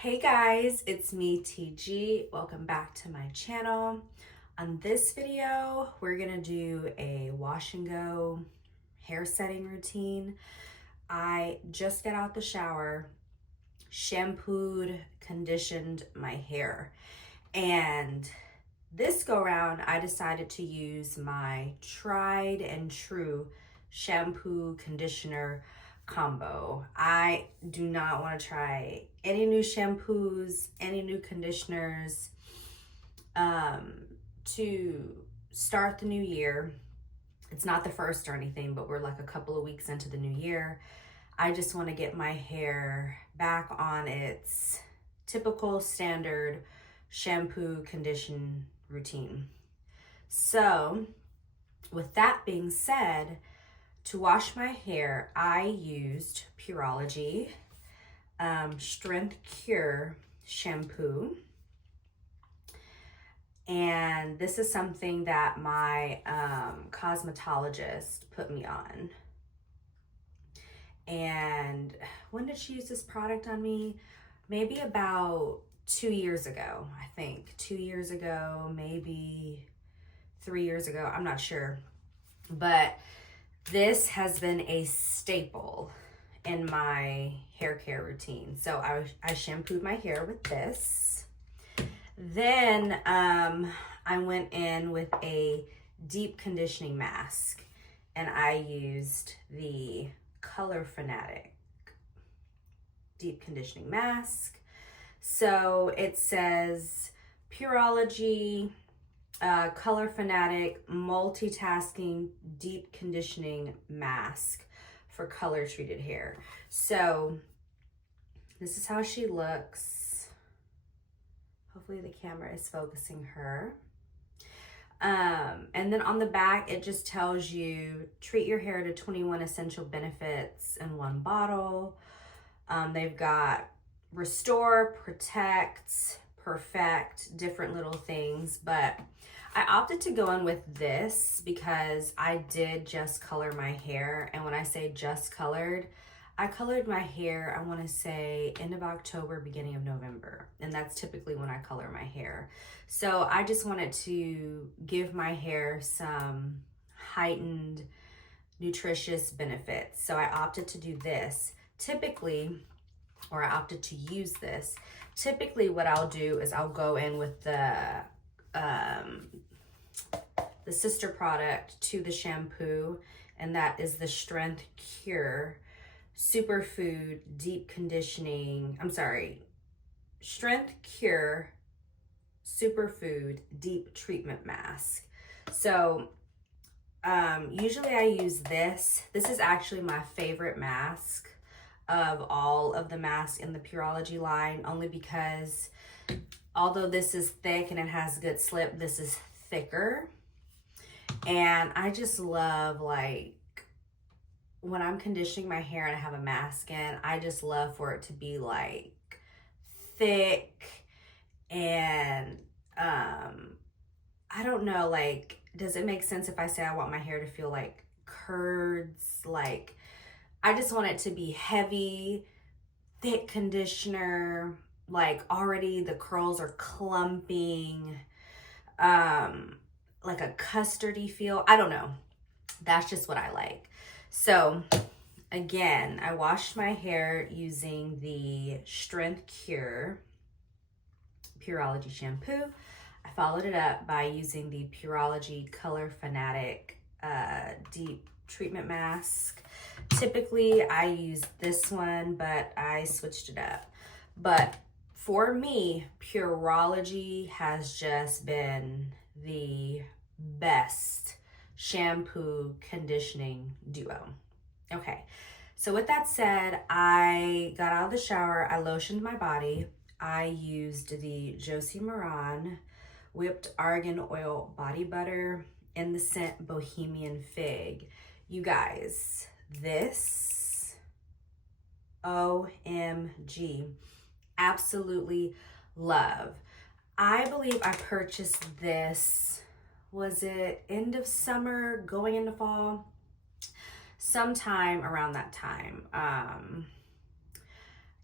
Hey guys, it's me TG. Welcome back to my channel. On this video, we're gonna do a wash and go hair setting routine. I just got out the shower, shampooed, conditioned my hair, and this go round I decided to use my tried and true shampoo conditioner combo. I do not want to try any new shampoos, any new conditioners to start the new year. It's not the first or anything, but we're like a couple of weeks into the new year. I just want to get my hair back on its typical standard shampoo condition routine. So with that being said, to wash my hair, I used Pureology Strength Cure shampoo. And this is something that my cosmetologist put me on. And when did she use this product on me? Maybe about 2 years ago, I think. 2 years ago, maybe 3 years ago, I'm not sure. But this has been a staple in my hair care routine. So I shampooed my hair with this. Then I went in with a deep conditioning mask, and I used the Fanatic deep conditioning mask. So it says Pureology Fanatic multitasking deep conditioning mask for color treated hair. So this is how she looks. Hopefully the camera is focusing her. And then on the back, it just tells you treat your hair to 21 essential benefits in one bottle. They've got restore, protect, perfect, different little things, but I opted to go in with this because I did just color my hair. And when I say just colored, I colored my hair, I want to say end of October, beginning of November. And that's typically when I color my hair. So I just wanted to give my hair some heightened nutritious benefits. So I opted to do this. Typically, or I opted to use this. Typically what I'll do is I'll go in with the sister product to the shampoo, and that is the Strength Cure Superfood Deep Conditioning, Strength Cure Superfood Deep Treatment Mask. So usually I use this. This is actually my favorite mask of all of the masks in the Pureology line, only because although this is thick and it has good slip, this is thicker. And I just love, like, when I'm conditioning my hair and I have a mask in, I just love for it to be like thick and I don't know, like, does it make sense if I say I want my hair to feel like curds? Like, I just want it to be heavy, thick conditioner, like already the curls are clumping, like a custardy feel. I don't know. That's just what I like. So again, I washed my hair using the Strength Cure Pureology shampoo. I followed it up by using the Pureology Color Fanatic Deep Treatment Mask. Typically, I use this one, but I switched it up. But for me, Pureology has just been the best shampoo conditioning duo. Okay, so with that said, I got out of the shower, I lotioned my body. I used the Josie Maran whipped argan oil body butter in the scent Bohemian Fig. You guys, this, OMG, absolutely love. I believe I purchased this, was it end of summer, going into fall? Sometime around that time.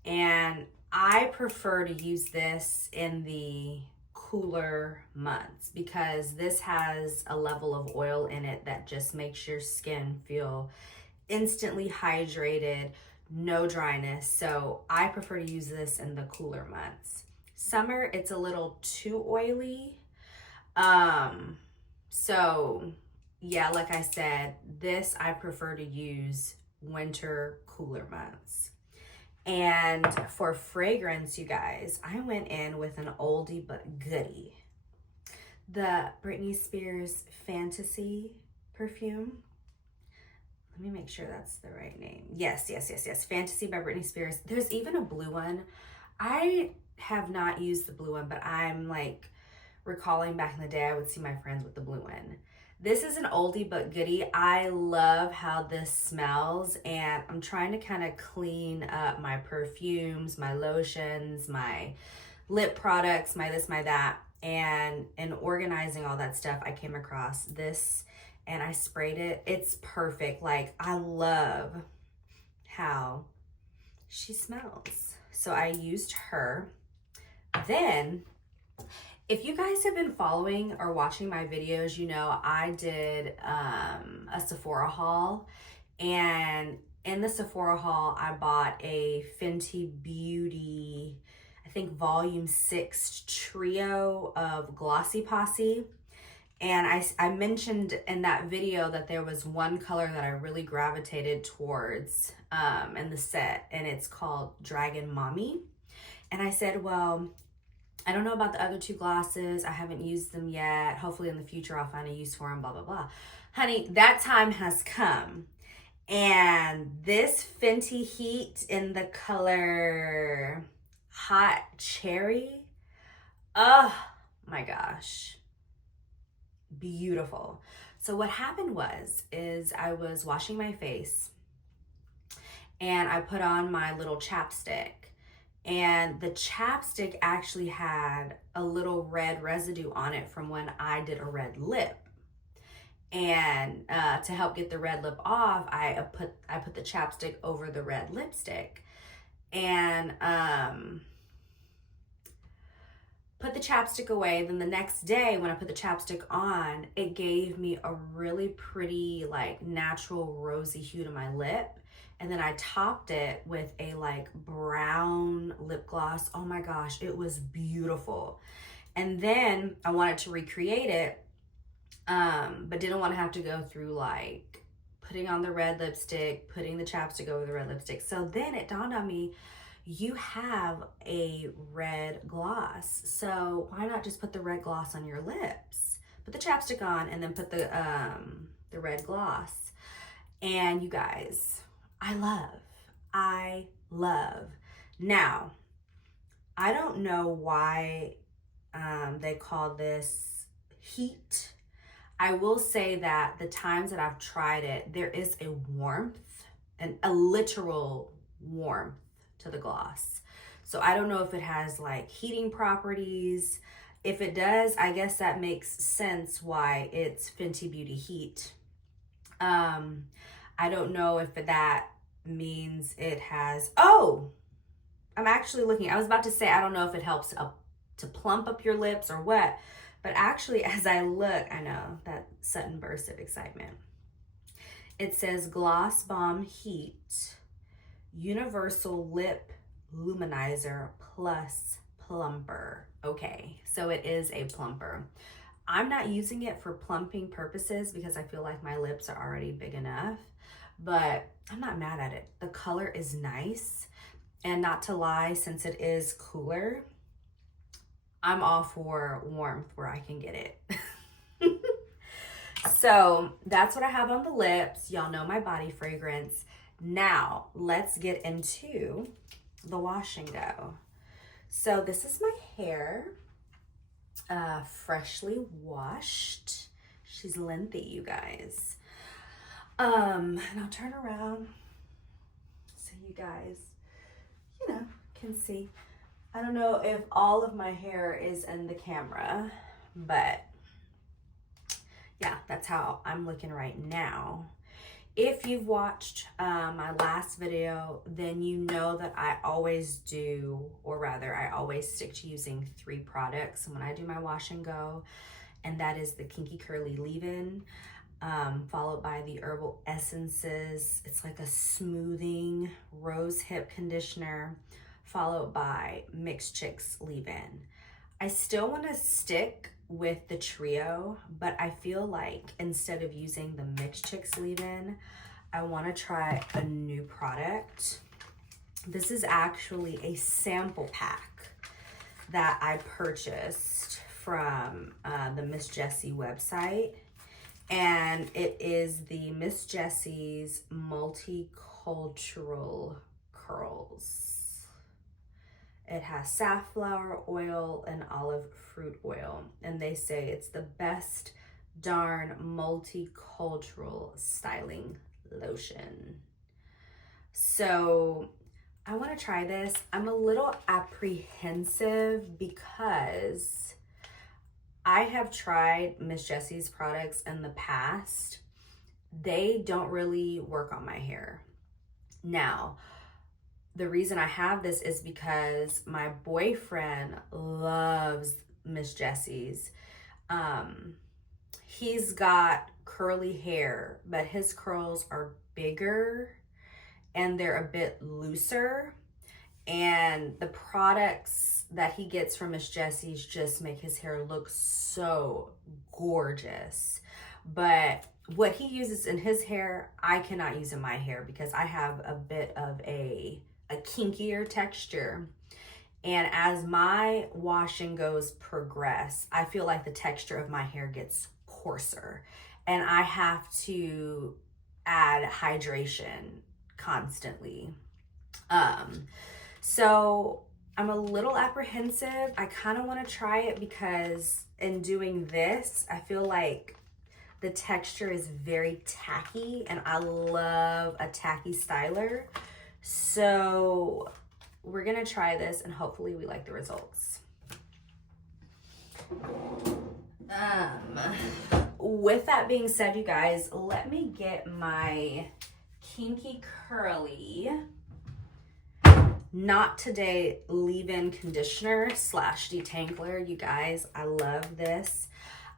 And I prefer to use this in the cooler months because this has a level of oil in it that just makes your skin feel instantly hydrated, no dryness. So I prefer to use this in the cooler months. Summer, it's a little too oily. So yeah, like I said, this I prefer to use winter cooler months. And for fragrance, you guys, I went in with an oldie but goodie. The Britney Spears Fantasy perfume. Let me make sure that's the right name. Yes. Fantasy by Britney Spears. There's even a blue one. I have not used the blue one, but I'm like recalling back in the day, I would see my friends with the blue one. This is an oldie but goodie. I love how this smells, and I'm trying to kind of clean up my perfumes, my lotions, my lip products, my this, my that. And in organizing all that stuff, I came across this and I sprayed it. It's perfect. Like, I love how she smells. So I used her. Then, if you guys have been following or watching my videos, you know I did a Sephora haul. And in the Sephora haul, I bought a Fenty Beauty, I think volume 6 trio of Glossy Posse. And I mentioned in that video that there was one color that I really gravitated towards in the set, and it's called Dragon Mommy. And I said, well, I don't know about the other 2 glosses. I haven't used them yet. Hopefully in the future I'll find a use for them, blah, blah, blah. Honey, that time has come. And this Fenty Heat in the color Hot Cherry. Oh my gosh. Beautiful. So what happened is I was washing my face and I put on my little chapstick. And the chapstick actually had a little red residue on it from when I did a red lip. And to help get the red lip off, I put the chapstick over the red lipstick. And put the chapstick away. Then the next day when I put the chapstick on, it gave me a really pretty, like, natural rosy hue to my lip. And then I topped it with a like brown lip gloss. Oh my gosh, it was beautiful. And then I wanted to recreate it, but didn't want to have to go through like putting on the red lipstick, putting the chapstick over the red lipstick. So then it dawned on me, you have a red gloss. So why not just put the red gloss on your lips? Put the chapstick on and then put the red gloss. And you guys, I love. Now, I don't know why they call this heat. I will say that the times that I've tried it, there is a warmth, and a literal warmth to the gloss. So I don't know if it has like heating properties. If it does, I guess that makes sense why it's Fenty Beauty Heat. I don't know if that means it has, oh, I'm actually looking. I was about to say, I don't know if it helps to plump up your lips or what, but actually as I look, I know that sudden burst of excitement. It says Gloss Bomb Heat, Universal Lip Luminizer Plus Plumper. Okay, so it is a plumper. I'm not using it for plumping purposes because I feel like my lips are already big enough, but I'm not mad at it. The color is nice, and not to lie, since it is cooler, I'm all for warmth where I can get it. So that's what I have on the lips. Y'all know my body fragrance. Now let's get into the wash and go. So this is my hair, freshly washed. She's lengthy, you guys. And I'll turn around so you guys, you know, can see. I don't know if all of my hair is in the camera, but yeah, that's how I'm looking right now. If you've watched my last video, then you know that I always do, or rather I always stick to using 3 products when I do my wash and go, and that is the Kinky Curly leave-in, followed by the Herbal Essences. It's like a smoothing rose hip conditioner, followed by Mixed Chicks leave-in. I still want to stick with the trio, but I feel like instead of using the Mixed Chicks leave-in, I want to try a new product. This is actually a sample pack that I purchased from the Miss Jessie website, and it is the Miss Jessie's Multicultural Curls. It has safflower oil and olive fruit oil, and they say it's the best darn multicultural styling lotion. So I want to try this. I'm a little apprehensive because I have tried Miss Jessie's products in the past. They don't really work on my hair. Now, the reason I have this is because my boyfriend loves Miss Jessie's. He's got curly hair, but his curls are bigger and they're a bit looser. And the products that he gets from Miss Jessie's just make his hair look so gorgeous. But what he uses in his hair, I cannot use in my hair because I have a bit of a kinkier texture. And as my wash and goes progress, I feel like the texture of my hair gets coarser, and I have to add hydration constantly. So I'm a little apprehensive. I kind of want to try it because in doing this, I feel like the texture is very tacky, and I love a tacky styler. So we're gonna try this and hopefully we like the results. With that being said, you guys, let me get my Kinky Curly Not Today leave-in conditioner slash detangler. You guys, I love this.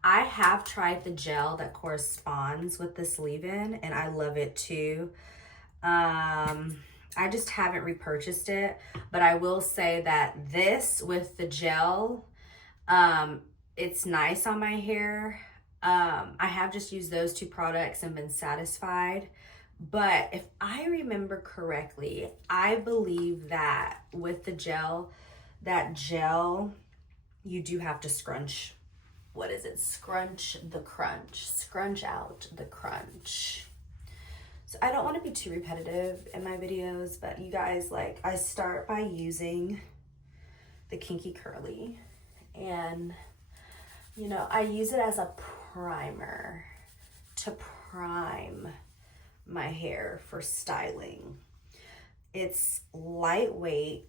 I have tried the gel that corresponds with this leave-in and I love it too. I just haven't repurchased it, but I will say that this with the gel, it's nice on my hair. I have just used those 2 products and been satisfied. But if I remember correctly, I believe that with the gel, you do have to scrunch. What is it? Scrunch the crunch. Scrunch out the crunch. So I don't want to be too repetitive in my videos, but you guys, like, I start by using the Kinky Curly, and you know, I use it as a primer to prime my hair for styling. It's lightweight.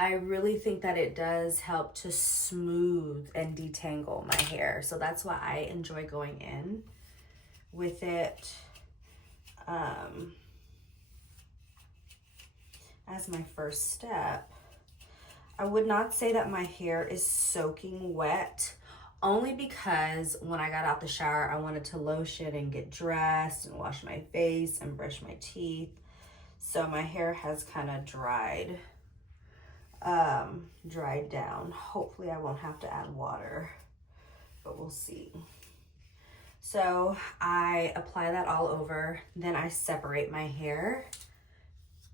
I really think that it does help to smooth and detangle my hair, so that's why I enjoy going in with it as my first step. I would not say that my hair is soaking wet, only because when I got out the shower, I wanted to lotion and get dressed and wash my face and brush my teeth. So my hair has kind of dried down. Hopefully I won't have to add water, but we'll see. So I apply that all over, then I separate my hair,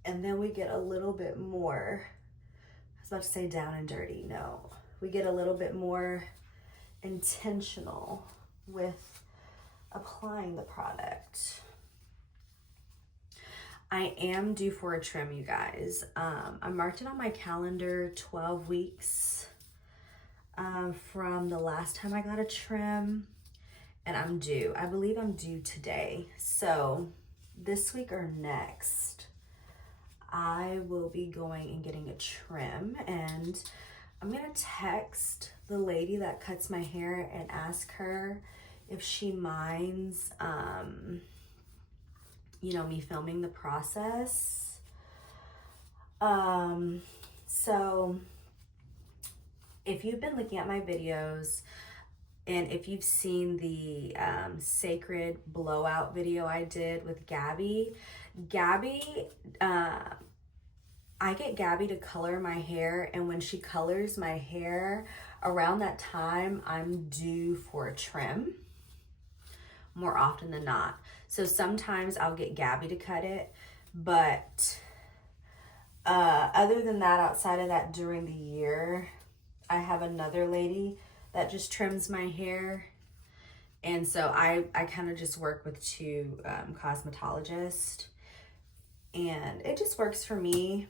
and then we get a little bit more, I was about to say down and dirty, no. We get a little bit more intentional with applying the product. I am due for a trim, you guys. I marked it on my calendar 12 weeks from the last time I got a trim, and I'm due. I believe I'm due today. So this week or next, I will be going and getting a trim, and I'm gonna text the lady that cuts my hair and ask her if she minds you know, me filming the process. So if you've been looking at my videos, and if you've seen the sacred blowout video I did with Gabby, I get Gabby to color my hair, and when she colors my hair, around that time, I'm due for a trim more often than not. So sometimes I'll get Gabby to cut it, but other than that, outside of that, during the year, I have another lady that just trims my hair. And so I kind of just work with two cosmetologists, and it just works for me.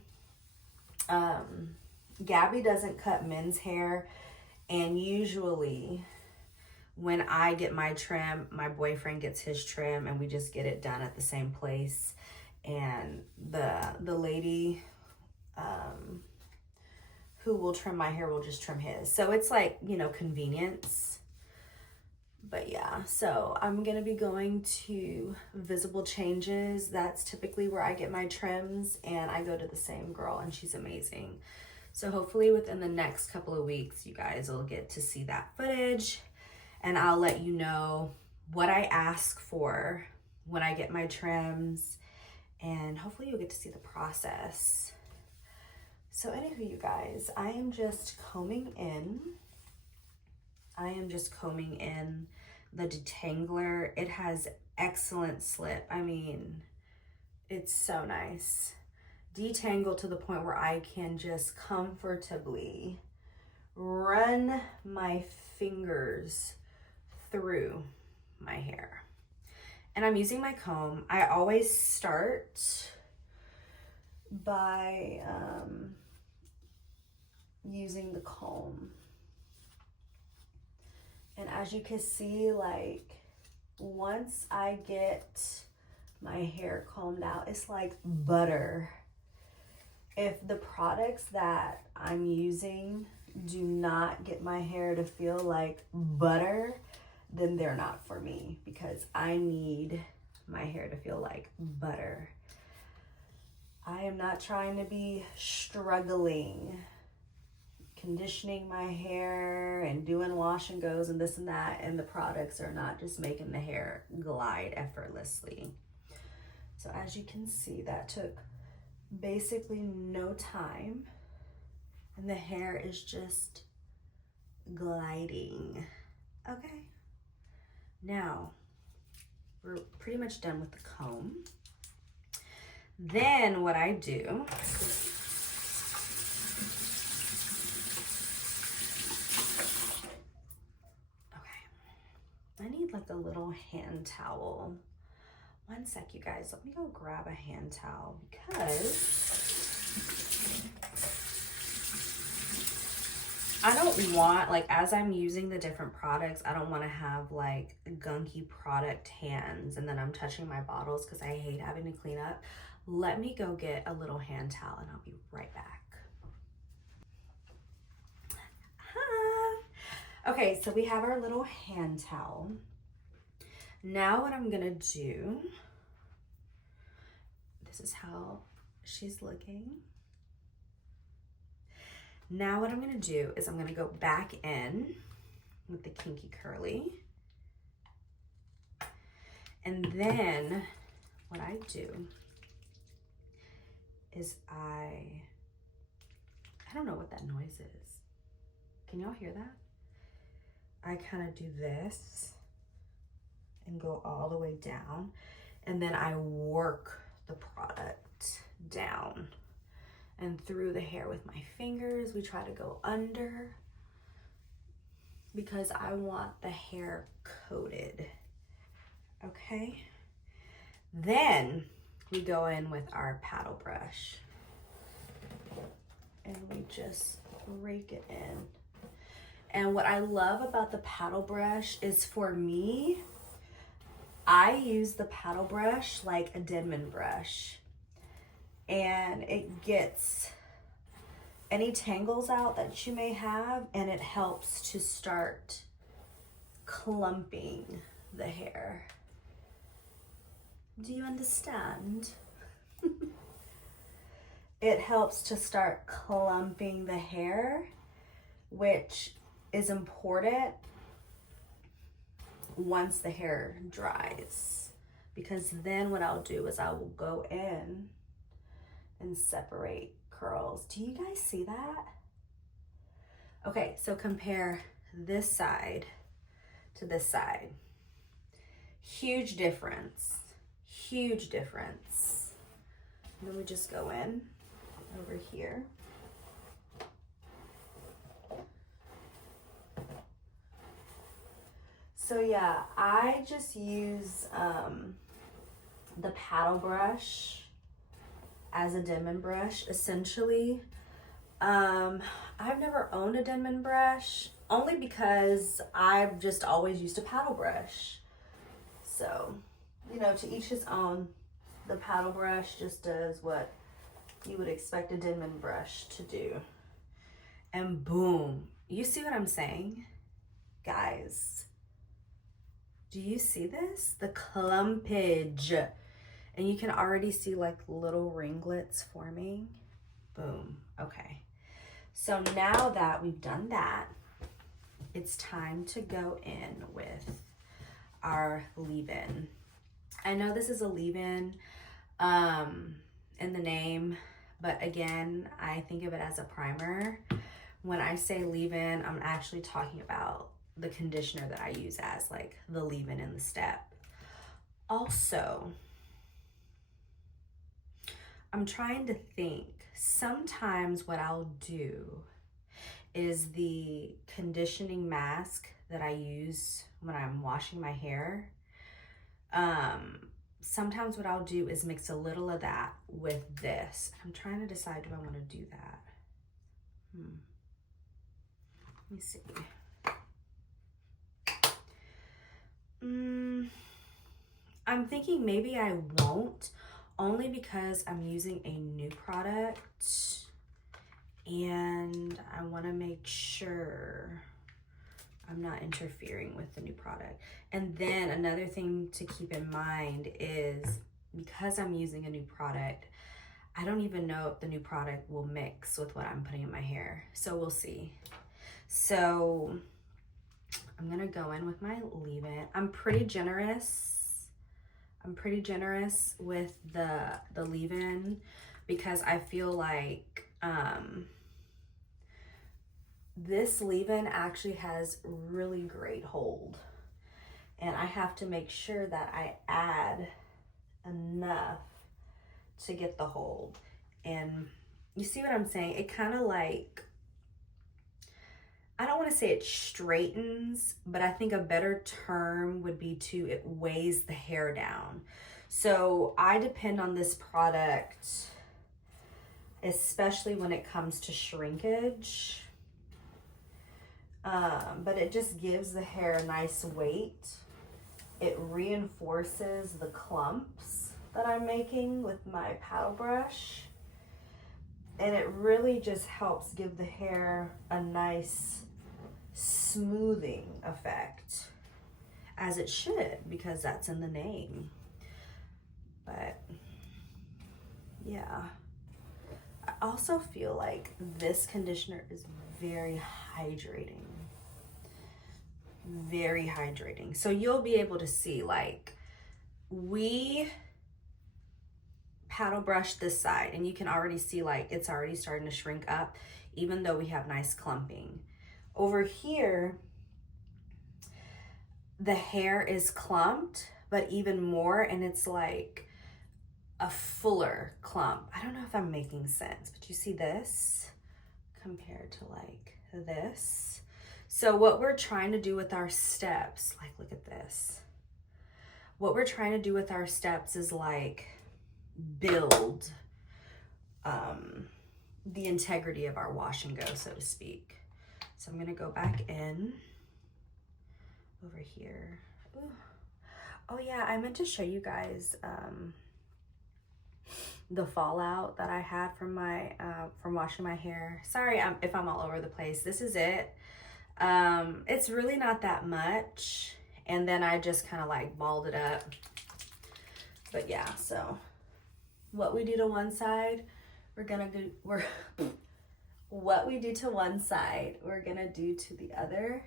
Gabby doesn't cut men's hair, and usually when I get my trim, my boyfriend gets his trim, and we just get it done at the same place. And the lady who will trim my hair will just trim his. So it's like, you know, convenience. But yeah, so I'm gonna be going to Visible Changes. That's typically where I get my trims, and I go to the same girl, and she's amazing. So hopefully within the next couple of weeks, you guys will get to see that footage, and I'll let you know what I ask for when I get my trims, and hopefully you'll get to see the process. So anywho, you guys, I am just combing in the detangler. It has excellent slip. I mean, it's so nice. Detangle to the point where I can just comfortably run my fingers through my hair. And I'm using my comb. I always start by using the comb. And as you can see, like, once I get my hair combed out, it's like butter. If the products that I'm using do not get my hair to feel like butter, then they're not for me, because I need my hair to feel like butter. I am not trying to be struggling conditioning my hair and doing wash and goes and this and that, and the products are not just making the hair glide effortlessly. So as you can see, that took basically no time, and the hair is just gliding. Okay, now we're pretty much done with the comb. Then what I do, I need like a little hand towel. One sec, you guys. Let me go grab a hand towel, because I don't want, like, as I'm using the different products, I don't want to have like gunky product hands and then I'm touching my bottles, because I hate having to clean up. Let me go get a little hand towel and I'll be right back. Okay, so we have our little hand towel. Now what I'm gonna do, this is how she's looking. Now what I'm gonna do is I'm gonna go back in with the Kinky Curly. And then what I do is I don't know what that noise is. Can y'all hear that? I kind of do this and go all the way down, and then I work the product down and through the hair with my fingers. We try to go under, because I want the hair coated. Okay, then we go in with our paddle brush and we just rake it in. And what I love about the paddle brush is, for me, I use the paddle brush like a Denman brush, and it gets any tangles out that you may have, and it helps to start clumping the hair. Do you understand? It helps to start clumping the hair, which is important once the hair dries, because then what I'll do is I will go in and separate curls. Do you guys see that? Okay, so compare this side to this side. Huge difference, huge difference. And then we just go in over here. So yeah, I just use the paddle brush as a Denman brush, essentially. I've never owned a Denman brush, only because I've just always used a paddle brush. So, you know, to each his own. The paddle brush just does what you would expect a Denman brush to do. And boom, you see what I'm saying? Guys, do you see this? The clumpage. And you can already see like little ringlets forming. Boom, okay. So now that we've done that, it's time to go in with our leave-in. I know this is a leave-in in the name, but again, I think of it as a primer. When I say leave-in, I'm actually talking about the conditioner that I use as like the leave-in in the step. Also, I'm trying to think, sometimes what I'll do is the conditioning mask that I use when I'm washing my hair. Sometimes what I'll do is mix a little of that with this. I'm trying to decide, do I want to do that? Let me see. I'm thinking maybe I won't, only because I'm using a new product and I want to make sure I'm not interfering with the new product. And then another thing to keep in mind is, because I'm using a new product, I don't even know if the new product will mix with what I'm putting in my hair. So we'll see. So I'm gonna go in with my leave-in. I'm pretty generous. With the leave-in, because I feel like this leave-in actually has really great hold. And I have to make sure that I add enough to get the hold. And you see what I'm saying? It kind of like, I don't want to say it straightens, but I think a better term would be it weighs the hair down. So I depend on this product, especially when it comes to shrinkage. But it just gives the hair a nice weight. It reinforces the clumps that I'm making with my paddle brush. And it really just helps give the hair a nice smoothing effect, as it should, because that's in the name. But yeah, I also feel like this conditioner is very hydrating. Very hydrating. So you'll be able to see, like, we paddle brush this side and you can already see like it's already starting to shrink up, even though we have nice clumping. Over here, the hair is clumped, but even more, and it's like a fuller clump. I don't know if I'm making sense, but you see this compared to like this. So what we're trying to do with our steps, like, look at this. What we're trying to do with our steps is like build the integrity of our wash and go, so to speak. So I'm gonna go back in over here. Ooh. Oh yeah, I meant to show you guys the fallout that I had from my from washing my hair. Sorry if I'm all over the place. This is it. It's really not that much, and then I just kind of like balled it up. But yeah, so what we do to one side, what we do to one side, we're gonna do to the other.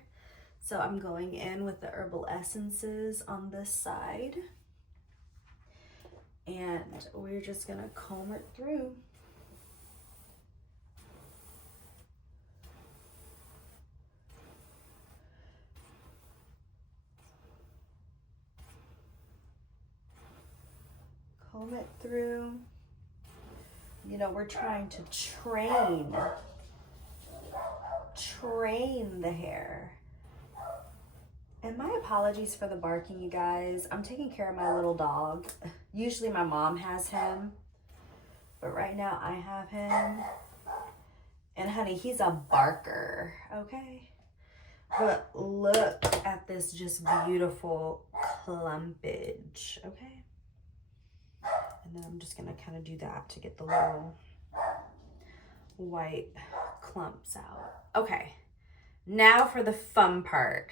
So I'm going in with the Herbal Essences on this side. And we're just gonna comb it through. Comb it through. You know, we're trying to train the hair. And my apologies for the barking, you guys. I'm taking care of my little dog. Usually my mom has him, but right now I have him. And honey, he's a barker, okay? But look at this just beautiful clumpage, okay? And then I'm just gonna kind of do that to get the little white clumps out. Okay, now for the fun part.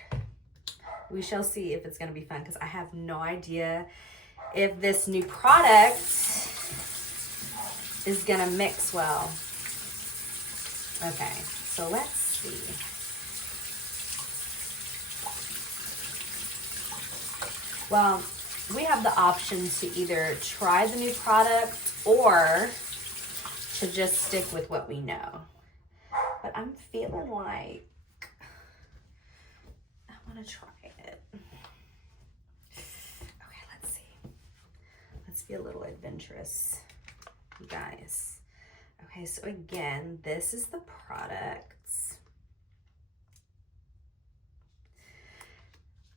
We shall see if it's gonna be fun, because I have no idea if this new product is gonna mix well. Okay, so let's see. Well, we have the option to either try the new product or to just stick with what we know. But I'm feeling like I want to try it. Okay, let's see. Let's be a little adventurous, you guys. Okay, so again, this is the products.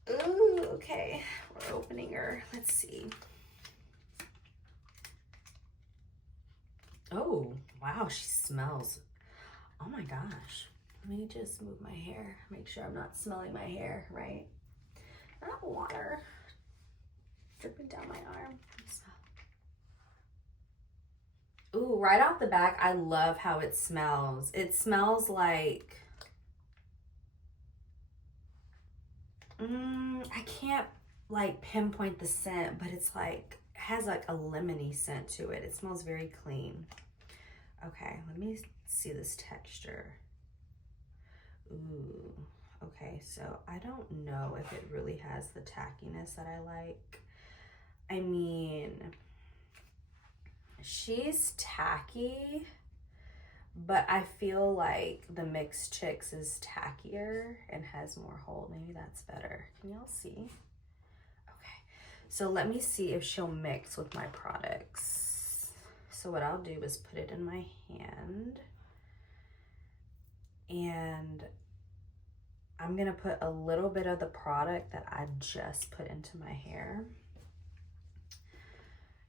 Ooh, okay, we're opening her. Let's see. Oh, wow, she smells. Oh my gosh. Let me just move my hair. Make sure I'm not smelling my hair, right? I have water dripping down my arm. Ooh, right off the back, I love how it smells. It smells like, I can't like pinpoint the scent, but it's like, has like a lemony scent to it. It smells very clean. Okay, let me see this texture. Ooh, okay, so I don't know if it really has the tackiness that I like. I mean, she's tacky, but I feel like the Mixed Chicks is tackier and has more hold. Maybe that's better. Can y'all see? Okay, so let me see if she'll mix with my products. So what I'll do is put it in my hand, and I'm gonna put a little bit of the product that I just put into my hair,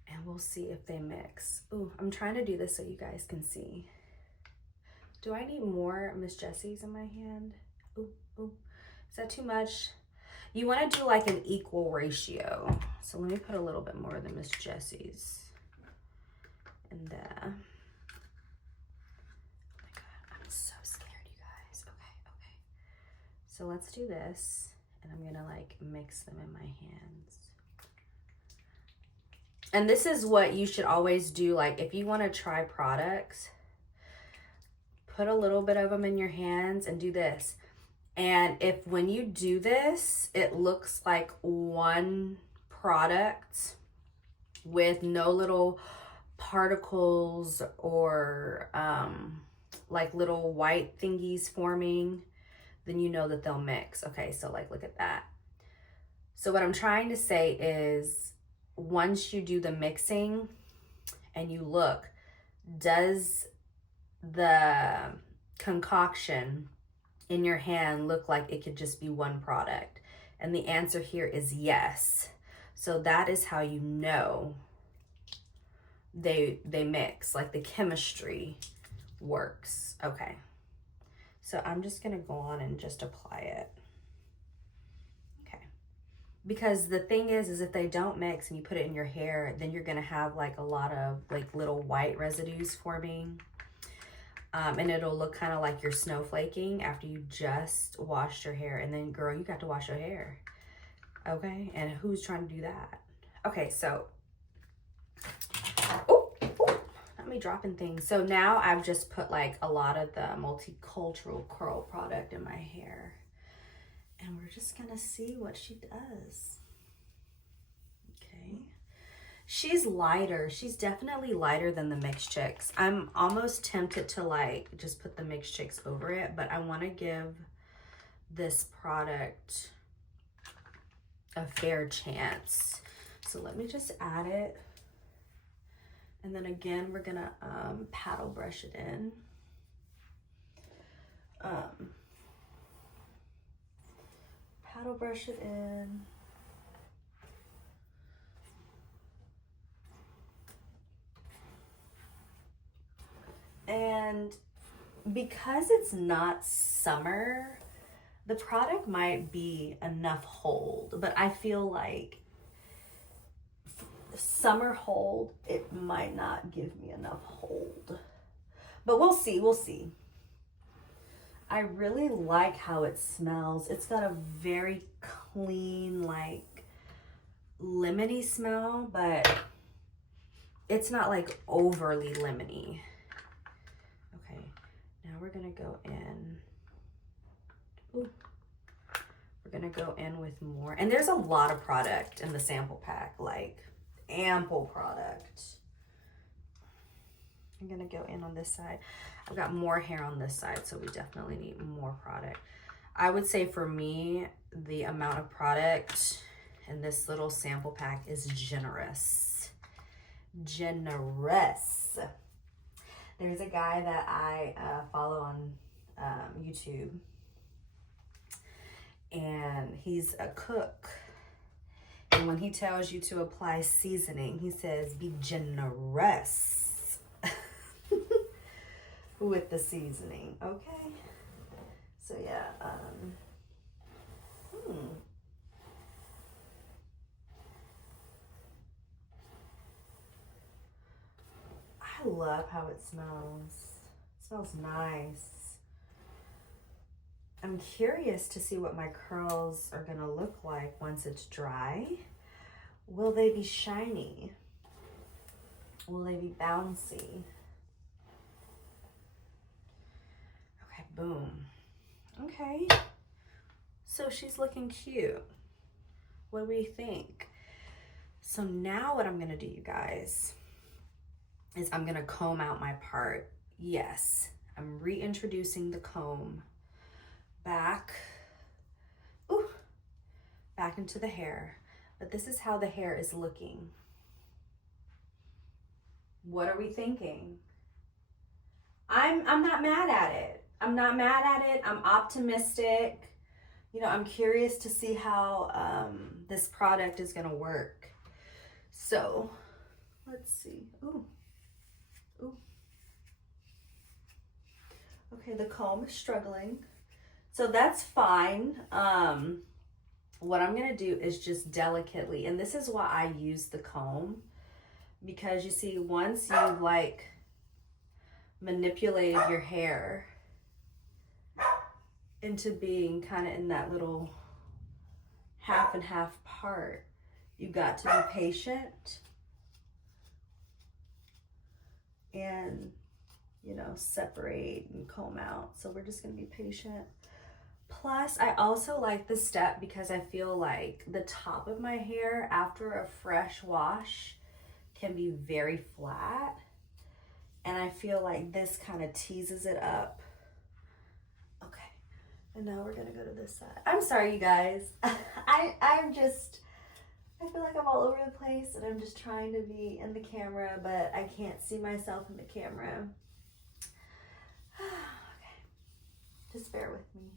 and we'll see if they mix. Ooh, I'm trying to do this so you guys can see. Do I need more Miss Jessie's in my hand? Ooh, ooh, is that too much? You wanna do like an equal ratio. So let me put a little bit more of the Miss Jessie's in there. Oh my God, I'm so scared, you guys. Okay, okay. So let's do this, and I'm gonna like mix them in my hands. And this is what you should always do. Like if you wanna try products, put a little bit of them in your hands and do this. And if when you do this, it looks like one product with no little particles or like little white thingies forming, then you know that they'll mix. Okay, so like look at that. So what I'm trying to say is, once you do the mixing and you look, does the concoction in your hand look like it could just be one product? And the answer here is yes. So that is how you know they mix, like the chemistry works. Okay, so I'm just gonna go on and just apply it. Okay, because the thing is if they don't mix and you put it in your hair, then you're gonna have like a lot of like little white residues forming, and it'll look kind of like you're snowflaking after you just washed your hair. And then girl, you got to wash your hair. Okay, and who's trying to do that? Okay, so Oh, not me dropping things. So now I've just put like a lot of the multicultural curl product in my hair. And we're just gonna see what she does. Okay. She's lighter. She's definitely lighter than the Mixed Chicks. I'm almost tempted to like just put the Mixed Chicks over it, but I want to give this product a fair chance. So let me just add it. And then again, we're gonna paddle brush it in. Paddle brush it in. And because it's not summer, the product might be enough hold, but I feel like summer hold, it might not give me enough hold. But we'll see, we'll see. I really like how it smells. It's got a very clean, like lemony smell, but it's not like overly lemony. Okay, now we're gonna go in. Ooh. We're gonna go in with more. And there's a lot of product in the sample pack, like ample product. I'm gonna go in on this side. I've got more hair on this side, so we definitely need more product. I would say for me, the amount of product in this little sample pack is generous. Generous. There's a guy that I follow on YouTube, and he's a cook. And when he tells you to apply seasoning, he says, be generous with the seasoning, okay? So yeah, I love how it smells. It smells nice. I'm curious to see what my curls are gonna look like once it's dry. Will they be shiny? Will they be bouncy? Okay, boom. Okay, so she's looking cute. What do we think? So now what I'm gonna do, you guys, is I'm gonna comb out my part. Yes, I'm reintroducing the comb back, back into the hair. But this is how the hair is looking. What are we thinking? I'm not mad at it. I'm not mad at it. I'm optimistic. You know, I'm curious to see how this product is gonna work. So let's see. Ooh. Okay, the comb is struggling. So that's fine. What I'm gonna do is just delicately, and this is why I use the comb, because you see, once you like manipulated your hair into being kind of in that little half and half part, you got to be patient and, you know, separate and comb out. So we're just gonna be patient. Plus, I also like this step because I feel like the top of my hair after a fresh wash can be very flat. And I feel like this kind of teases it up. Okay, and now we're gonna go to this side. I'm sorry, you guys. I feel like I'm all over the place and I'm just trying to be in the camera, but I can't see myself in the camera. Okay, just bear with me.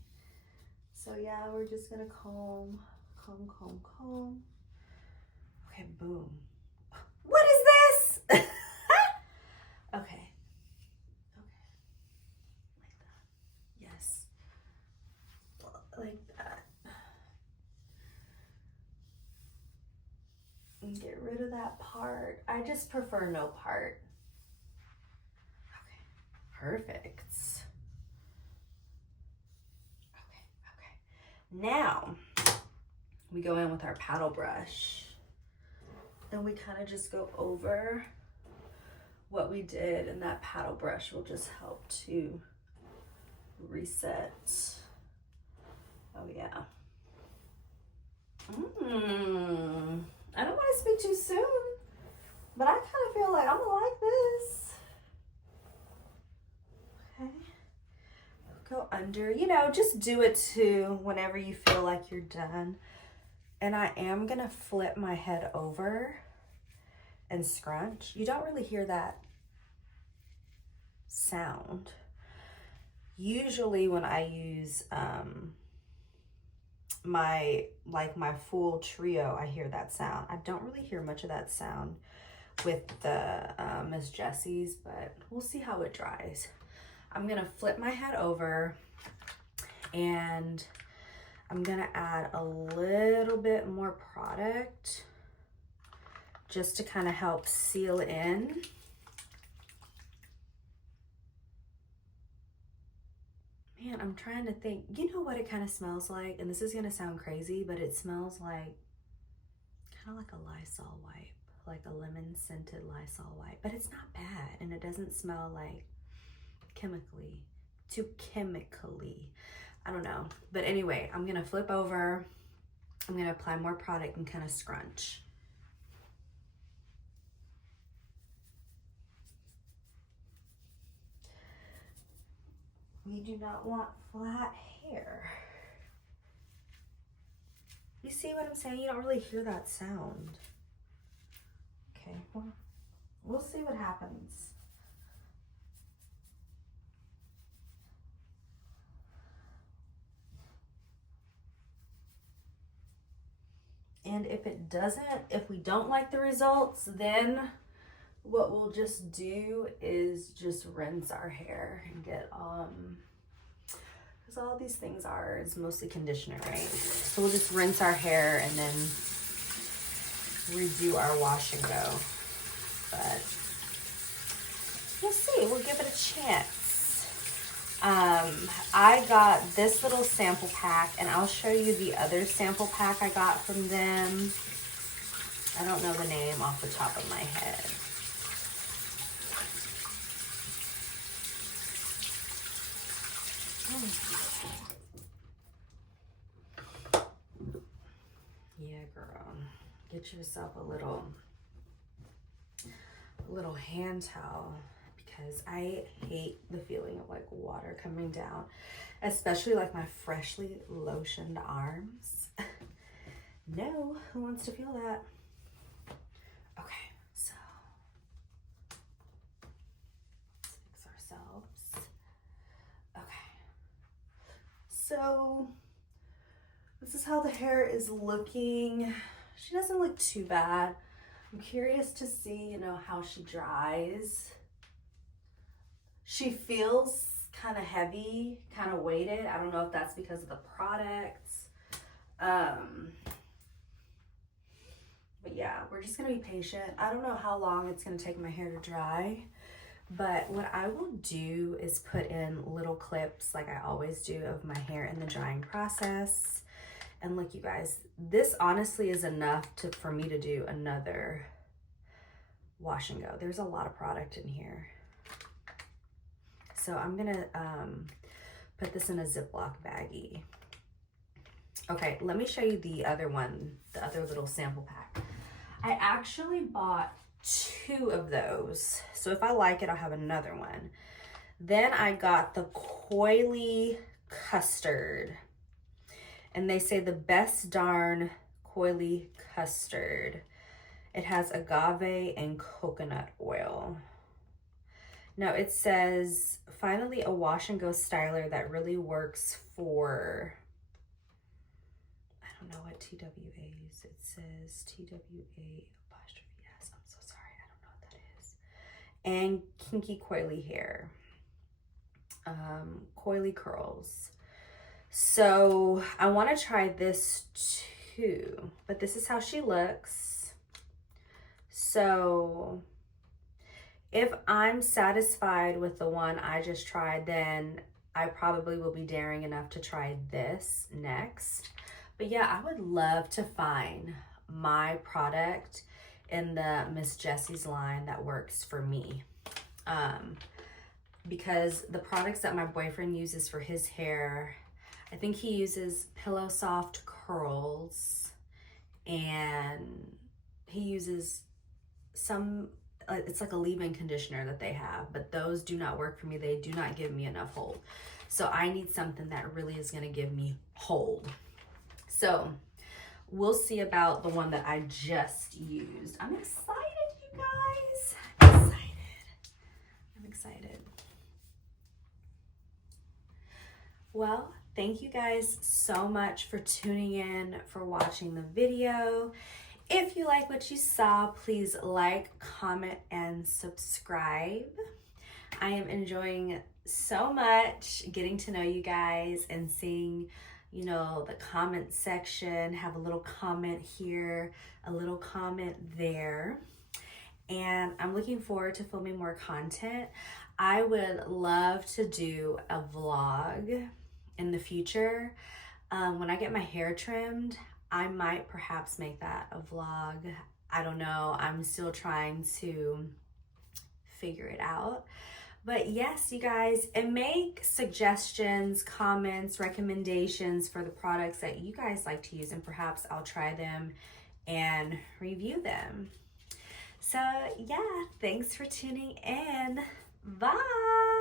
So yeah, we're just gonna comb. Okay, boom. What is this? Okay. Okay. Like that. Yes. Like that. And get rid of that part. I just prefer no part. Okay. Perfect. Now, we go in with our paddle brush. and we kind of just go over what we did, and that paddle brush will just help to reset. Oh yeah. I don't want to speak too soon, but I kind of feel like I'm gonna like this. Okay. Go under, you know, just do it too whenever you feel like you're done. And I am gonna flip my head over and scrunch. You don't really hear that sound. Usually when I use my full trio, I hear that sound. I don't really hear much of that sound with the Miss Jessie's, but we'll see how it dries. I'm gonna flip my head over and I'm gonna add a little bit more product just to kind of help seal it in. Man, I'm trying to think. You know what it kind of smells like? And this is gonna sound crazy, but it smells like kind of like a Lysol wipe, like a lemon scented Lysol wipe, but it's not bad and it doesn't smell like too chemically. I don't know. But anyway, I'm gonna flip over. I'm gonna apply more product and kind of scrunch. We do not want flat hair. You see what I'm saying? You don't really hear that sound. Okay, well, we'll see what happens. And if it doesn't, if we don't like the results, then what we'll just do is just rinse our hair and get, because all these things is mostly conditioner, right? So we'll just rinse our hair and then redo our wash and go. But we'll see, we'll give it a chance. I got this little sample pack, and I'll show you the other sample pack I got from them. I don't know the name off the top of my head. Yeah, girl, get yourself a little hand towel, because I hate the feeling of like water coming down, especially like my freshly lotioned arms. No, who wants to feel that? Okay, so let's fix ourselves. Okay, so this is how the hair is looking. She doesn't look too bad. I'm curious to see, you know, how she dries. She feels kind of heavy, kind of weighted. I don't know if that's because of the products. But yeah, we're just gonna be patient. I don't know how long it's gonna take my hair to dry, but what I will do is put in little clips like I always do of my hair in the drying process. And look, you guys, this honestly is enough for me to do another wash and go. There's a lot of product in here. So I'm gonna put this in a Ziploc baggie. Okay, let me show you the other one, the other little sample pack. I actually bought 2 of those. So if I like it, I'll have another one. Then I got the Coily Custard. And they say the best darn Coily Custard. It has agave and coconut oil. Now it says, finally a wash and go styler that really works for, I don't know what TWA is. It says TWA apostrophe S. I'm so sorry, I don't know what that is. And kinky coily hair. Coily curls. So I want to try this too, but this is how she looks. So if I'm satisfied with the one I just tried, then I probably will be daring enough to try this next. But yeah, I would love to find my product in the Miss Jessie's line that works for me. Because the products that my boyfriend uses for his hair, I think he uses Pillow Soft Curls, and he uses some, it's like a leave-in conditioner that they have, but those do not work for me. They do not give me enough hold. So I need something that really is going to give me hold. So we'll see about the one that I just used. I'm excited, you guys. I'm excited. Well, thank you guys so much for tuning in, for watching the video. If you like what you saw, please like, comment, and subscribe. I am enjoying so much getting to know you guys and seeing, you know, the comment section. Have a little comment here, a little comment there. And I'm looking forward to filming more content. I would love to do a vlog in the future. When I get my hair trimmed, I might perhaps make that a vlog. I don't know. I'm still trying to figure it out. But yes, you guys, and make suggestions, comments, recommendations for the products that you guys like to use, and perhaps I'll try them and review them. So yeah, thanks for tuning in. Bye.